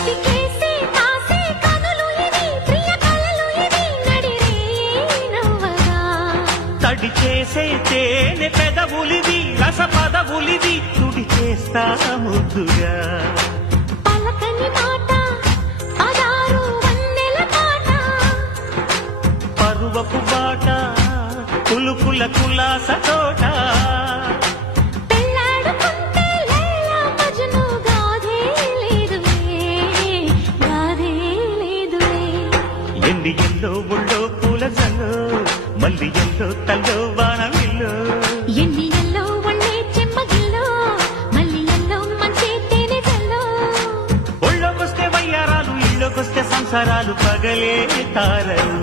చిటికేసి కాసే కనులు ఇవి ప్రియ కలలు ఇవి నడిరే నవ్వగా తడి చేసే తేనె పెదవులివి రస పదవులివి తుడి చేస్తా ముద్దుగా పలకని మాట పదారు వన్నెల పాట పరువపు బాట కులుకుల కులాస తోట పెళ్ళాడుకుంటే లైలా మజ్ను గాథే లేదులే గాథే లేదులే ఎన్ని ఎల్లో ఒళ్ళో పూల జల్లు మల్లి ఎల్లో తల్లో వానవిల్లు ఎన్ని ఎల్లో ఒళ్ళే చెమ్మగిల్లో మళ్ళీ ఎల్లో మంచి తేనె జల్లో ఒళ్ళోకొస్తే వయ్యారాలు ఇళ్ళోకొస్తే సంసారాలు పగలే తారలు